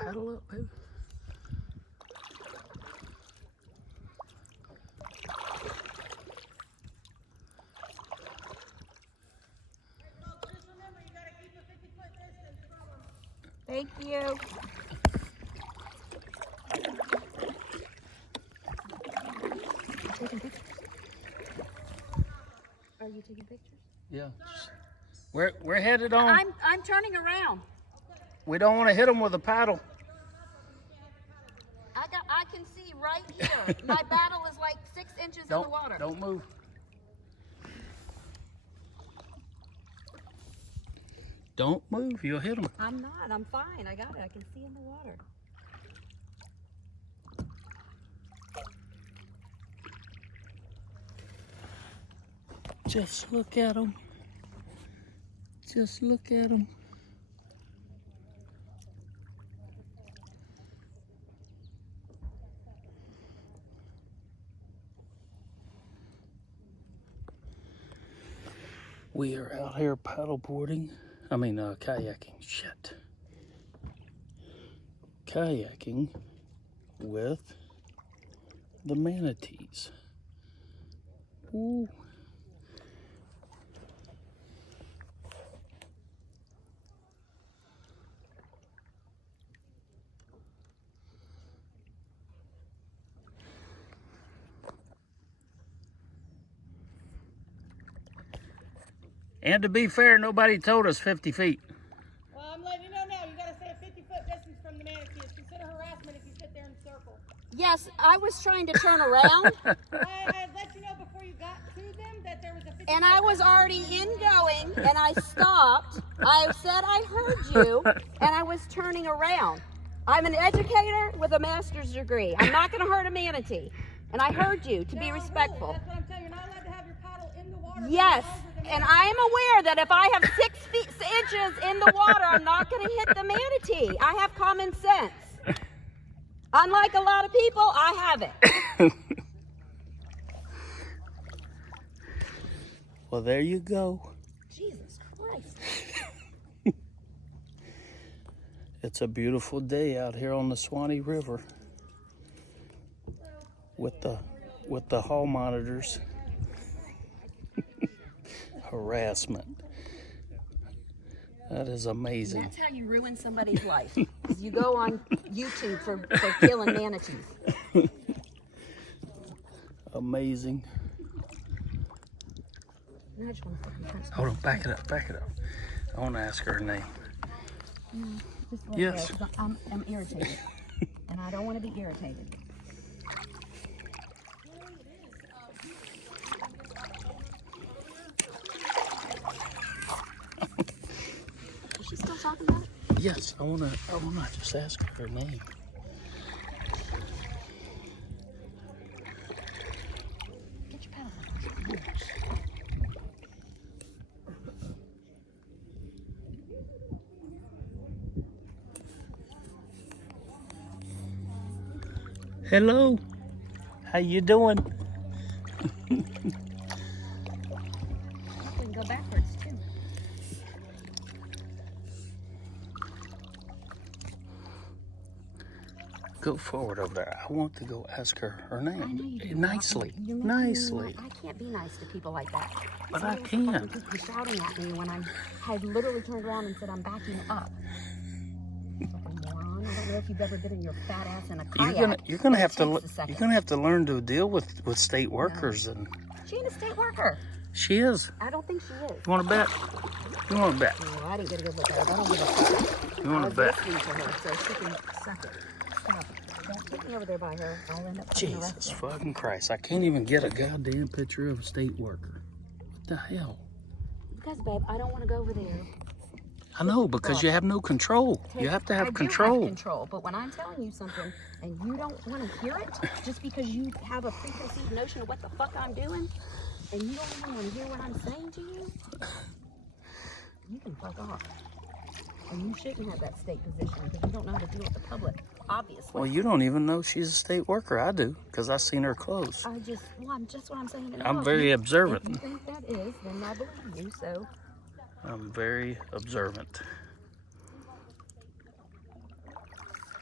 Paddle up, baby. Thank you. Taking pictures? Are you taking pictures? Yeah. We're headed on. I'm turning around. We don't want to hit them with a paddle. I can see right here. My paddle is like 6 inches in the water. Don't move. Don't move. You'll hit them. I'm not. I'm fine. I got it. I can see in the water. Just look at them. Just look at them. We are out here paddleboarding. Kayaking. Shit. Kayaking with the manatees. Ooh. And to be fair, nobody told us 50 feet. Well, I'm letting you know now. You got to stay a 50-foot distance from the manatee. It's considered harassment if you sit there in a circle. Yes, I was trying to turn around. I let you know before you got to them that there was a 50-foot And I was already going, and I stopped. I said I heard you, and I was turning around. I'm an educator with a master's degree. I'm not going to hurt a manatee. And I heard you to be respectful. That's what I'm telling you. You're not allowed to have your paddle in the water. Yes, and I am aware that if I have 6 inches in the water, I'm not going to hit the manatee. I have common sense. Unlike a lot of people, I have it. Well, there you go. Jesus Christ. It's a beautiful day out here on the Swanee River with the hall monitors. Harassment. That is amazing. That's how you ruin somebody's life. Is you go on YouTube for killing manatees. Amazing. Hold on, back it up, back it up. I want to ask her name. Yes. I'm irritated, and I don't want to be irritated. Is she still talking about it? Yes, I wanna just ask her name. Get your paddle. Hello. How you doing? I can go backwards too. Go forward over there. I want to go ask her I name. know you do. Nicely. You're making me Nicely. I can't be nice to people like that. But Some I of those can. fucking people shouting at me when I had literally turned around and said I'm backing up. Fucking moron. I don't know if you've ever been in your fat ass in a kayak. You're gonna have to Takes a second. you're gonna have to learn to deal with state workers, and She ain't a state worker. she is. I don't think she is. You want to bet? You want to bet? No, I didn't get a good look at her. I don't give a fuck. You I want was to bet? listening to her, so she can suck it. Stop. Don't take me over there by her. I'll end up getting Jesus arrested. fucking Christ! I can't even get a goddamn picture of a state worker. What the hell? Because, babe, I don't want to go over there. I know, because you have no control. You have to I have do control. have control, but when I'm telling you something and you don't want to hear it, just because you have a preconceived notion of what the fuck I'm doing, and you don't even want to hear what I'm saying to you, you can fuck off. And you shouldn't have that state position because you don't know how to deal with the public, obviously. Well, you don't even know she's a state worker. I do, because I seen her clothes. I'm just what I'm saying. I'm very observant. If you think that is, then I believe you, so. I'm very observant.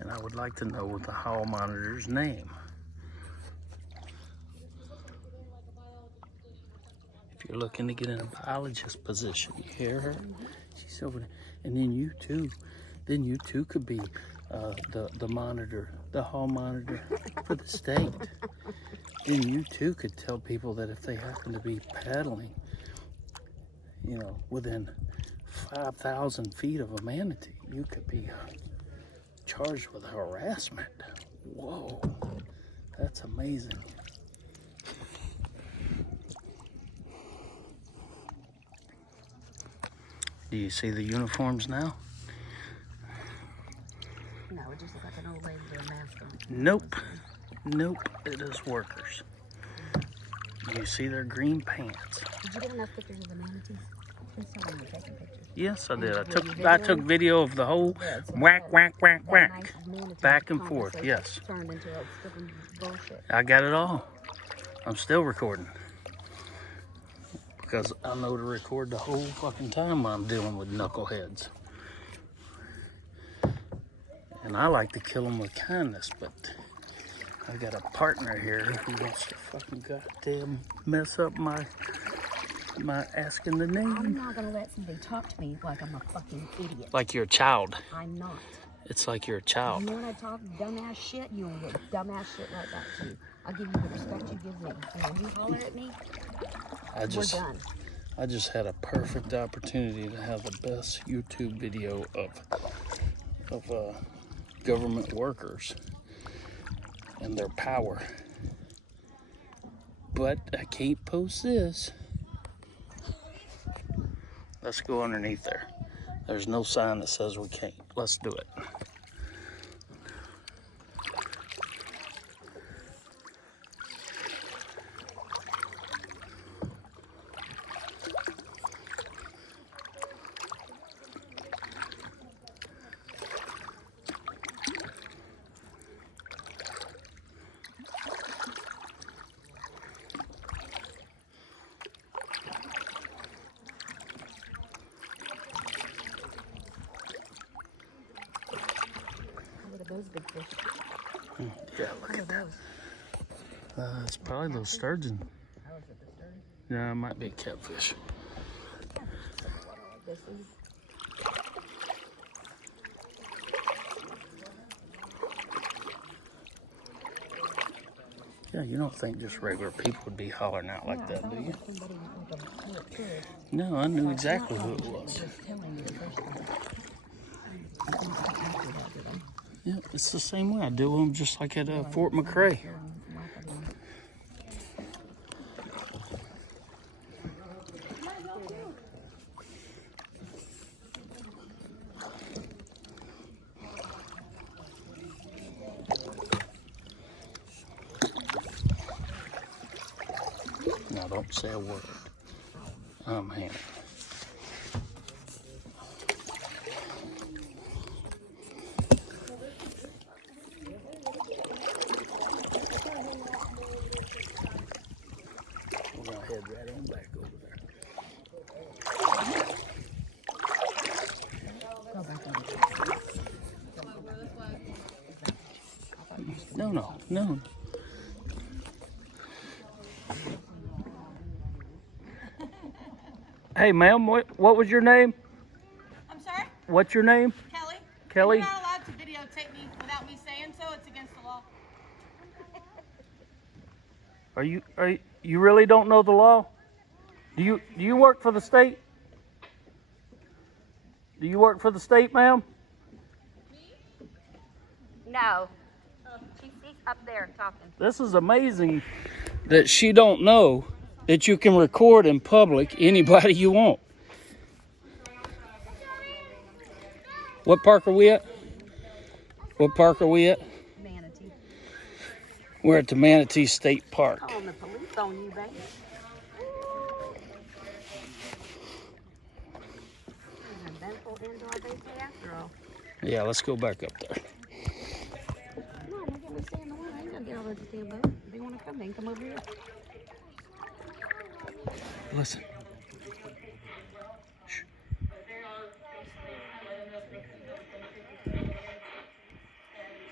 And I would like to know the hall monitor's name. If you're looking to get in a biologist position, you hear her? She's over there. And then you too could be the monitor, the hall monitor for the state. Then you too could tell people that if they happen to be paddling, you know, within 5,000 feet of a manatee, you could be charged with harassment. Whoa, that's amazing. Do you see the uniforms now? No, it just looks like an old lady with a mask on. Nope. Nope, it is workers. You see their green pants. Did you get enough pictures of the manatees? Please tell me you're taking pictures. Yes, I did. I took video of the whole whack, whack, whack, whack. Back and forth, yes. Turned into a stupid bullshit. I got it all. I'm still recording. Because I know to record the whole fucking time I'm dealing with knuckleheads. And I like to kill them with kindness, but I got a partner here who wants to fucking goddamn mess up my asking the name. I'm not gonna let somebody talk to me like I'm a fucking idiot. Like you're a child. I'm not. It's like you're a child. You know when I talk dumbass shit, you will get dumbass shit right back to you. I'll give you the respect you give me. And when you holler at me, we're done. I just had a perfect opportunity to have the best YouTube video of government workers and their power. But I can't post this. Let's go underneath there. There's no sign that says we can't. Let's do it. Those big fish. Yeah, look at that. It's probably those sturgeon. How is it, the sturgeon? Yeah, it might be a catfish. This is. Yeah, you don't think just regular people would be hollering out like that, do you? No, I knew exactly who it was. Yeah, it's the same way. I do them just like at Fort McRae. Now don't say a word. I'm handling. We're gonna head right on back over there. No. Hey, ma'am, what was your name? I'm sorry? What's your name? Kelly? Kelly? You're not allowed to videotape me without me saying so. It's against the law. Are you really don't know the law? Do you work for the state? Do you work for the state, ma'am? No. She's up there talking. This is amazing that she don't know that you can record in public anybody you want. What park are we at? What park are we at? Manatee. We're at the Manatee State Park. Calling the police on you, baby. It's an eventful indoor base after all. Yeah, let's go back up there. No, I'm not gonna stay in the water. I ain't gonna get over to the boat. If they want to come, they can come over here. Listen. Shh.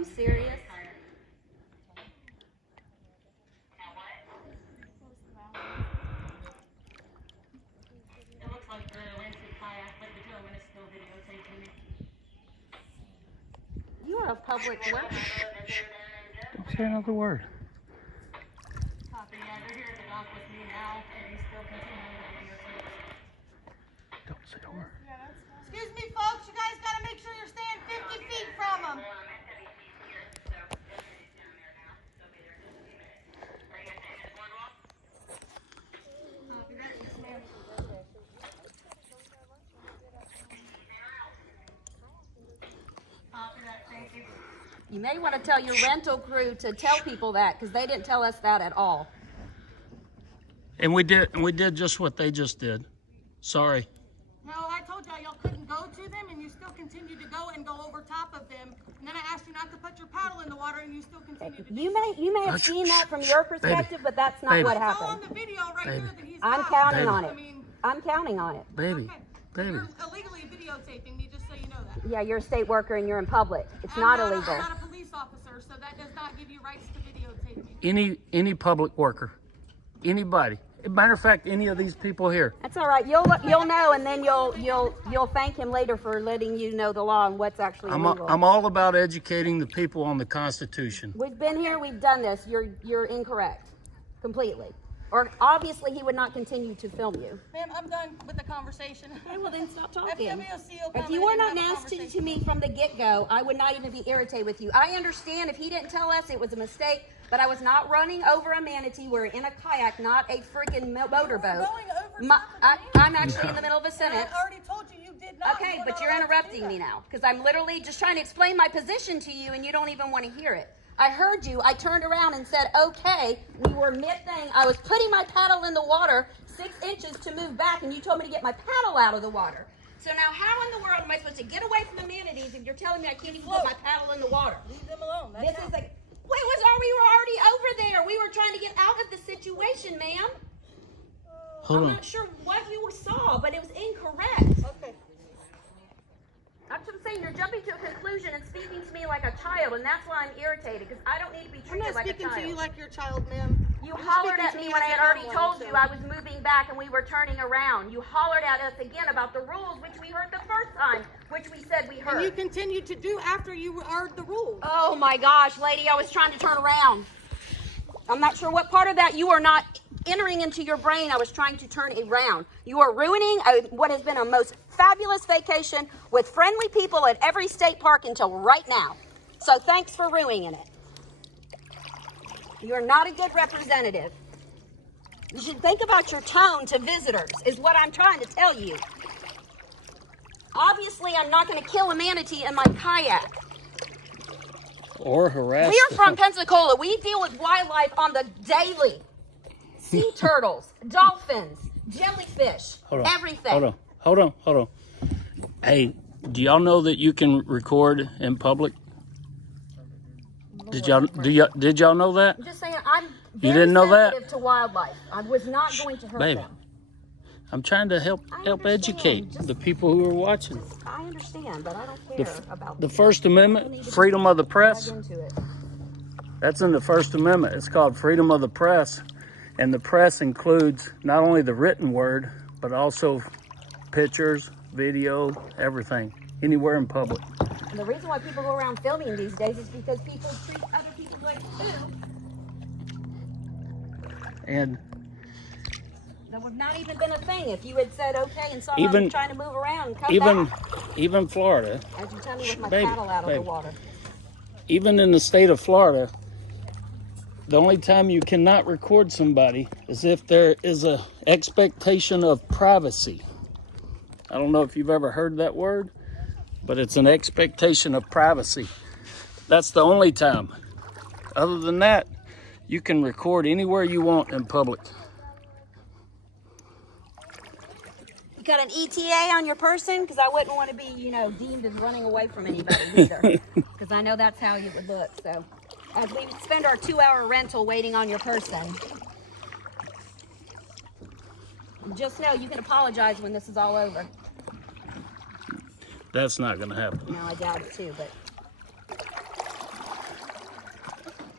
you serious? You are a public worker. Don't say another word. Don't say a word. Excuse me, folks. You guys got to make sure you're staying 50 feet from them. You may want to tell your rental crew to tell people that, because they didn't tell us that at all. And we did just what they just did. Sorry. No, I told y'all couldn't go to them, and you still continue to go and go over top of them. And then I asked you not to put your paddle in the water, and you still continue to do You may have seen that from your perspective, but that's not what It's all on happened. the video right here that he's I'm got. counting on I it. mean, I'm counting on it. Baby. okay. Baby. You're illegally videotaping me, just so you know that. Yeah, you're a state worker and you're in public. It's not illegal. I'm not a police officer, so that does not give you rights to videotape me. Any public worker. Anybody. Matter of fact, any of these people here. That's all right. You'll know, and then you'll thank him later for letting you know the law and what's actually illegal. I'm all about educating the people on the Constitution. We've been here. We've done this. You're incorrect, completely. Or obviously he would not continue to film you. Ma'am, I'm done with the conversation. Okay, well then stop talking. FWC will come If you in were and not have a nasty conversation. to me from the get-go, I would not even be irritated with you. I understand if he didn't tell us it was a mistake, but I was not running over a manatee. We're in a kayak, not a freaking motorboat. Going over top of the I'm actually in the middle of a sentence. I already told you you did not. Okay, You were but not you're allowed to do interrupting that. me now because I'm literally just trying to explain my position to you and you don't even want to hear it. I heard you. I turned around and said, okay, we were mid-thing. I was putting my paddle in the water 6 inches to move back, and you told me to get my paddle out of the water. So now how in the world am I supposed to get away from the manatees if you're telling me I can't even put my paddle in the water? Leave them alone. That's This is like, we were already over there. We were trying to get out of the situation, ma'am. Hold I'm on. not sure what you saw, but it was incorrect. okay. That's what I'm saying. You're jumping to a conclusion and speaking to me like a child, and that's why I'm irritated, because I don't need to be I'm treated not like a speaking child. to you like you're a child, ma'am. You I'm hollered speaking at to me you when I as had a already young told one, you so- I was moving back and we were turning around. You hollered at us again about the rules, which we heard the first time, which we said we And you heard. continued to do after you heard the rules. Oh my gosh, lady, I was trying to turn around. I'm not sure what part of that you are not entering into your brain. I was trying to turn around. You are ruining what has been a most fabulous vacation with friendly people at every state park until right now. So thanks for ruining it. You're not a good representative. You should think about your tone to visitors, is what I'm trying to tell you. Obviously, I'm not going to kill a manatee in my kayak. Or harass. We are from Pensacola. We deal with wildlife on the daily. Sea turtles, dolphins, jellyfish, everything. Hold on. Hey, do y'all know that you can record in public? Did y'all know that? I'm just saying, I'm You very didn't know that? sensitive to wildlife. I was not going to hurt Baby. them. I'm trying to help understand. educate Just- the people who are watching. I understand, but I don't care about The First Amendment, freedom of the press. Drag into it. That's in the First Amendment. It's called freedom of the press. And the press includes not only the written word, but also pictures, video, everything, anywhere in public. And the reason why people go around filming these days is because people treat other people like poo. And That would not even been a thing if you had said okay and saw I Even- was trying to move around and come back. even Florida, As you tell me with my Baby, paddle out of the baby. water. even in the state of Florida, the only time you cannot record somebody is if there is a expectation of privacy. I don't know if you've ever heard that word, but it's an expectation of privacy. That's the only time. Other than that, you can record anywhere you want in public. You got an ETA on your person? Because I wouldn't want to be, deemed as running away from anybody either. Because I know that's how you would look. So, as we spend our 2-hour rental waiting on your person, just know you can apologize when this is all over. That's not gonna happen. No, I doubt it too, but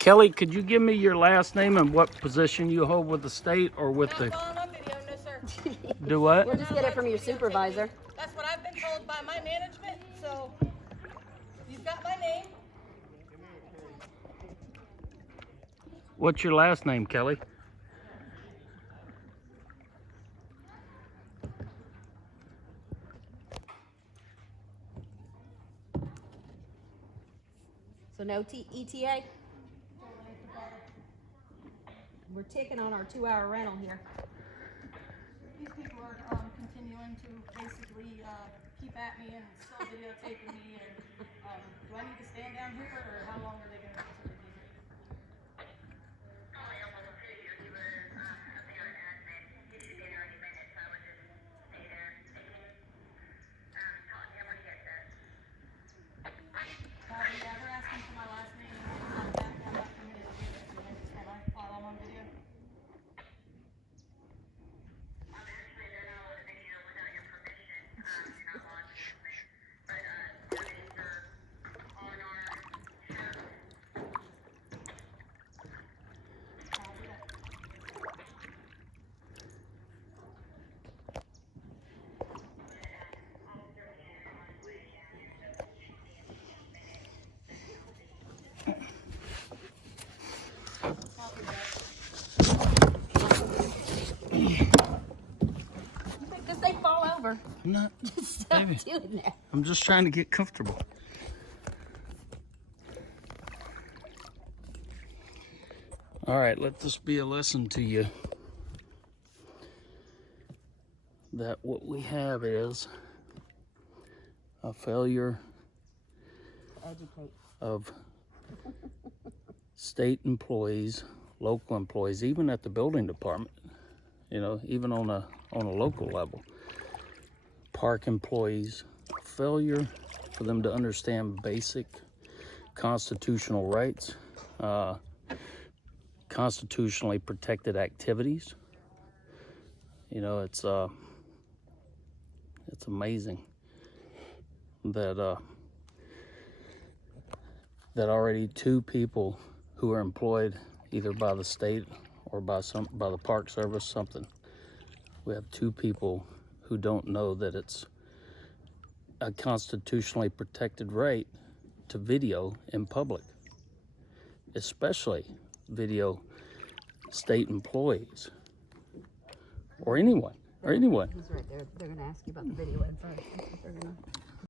Kelly, could you give me your last name and what position you hold with the state or with the... Not while I'm on video, no sir. Do what? We'll just get it from your supervisor. That's what I've been told by my management, so you've got my name. What's your last name, Kelly? So no ETA? We're ticking on our 2-hour rental here. These people are continuing to basically keep at me and still videotaping me. And do I need to stand down here, or how long are they going to consider these? Yeah, they're asking for my last name and things like that. I'm not permitted to do that while I'm on video. Because they fall over. I'm not. Just stop Baby. doing that. I'm just trying to get comfortable. All right, let this be a lesson to you that what we have is a failure Educate. of state employees, local employees, even at the building department, you know, even on a local level. Park employees, failure for them to understand basic constitutional rights, constitutionally protected activities. You know, it's amazing that that already 2 people who are employed either by the state or by the Park Service, something. We have 2 people who don't know that it's a constitutionally protected right to video in public, especially video state employees or anyone. He's right there. They're going to ask you about the video info. That's what they're going to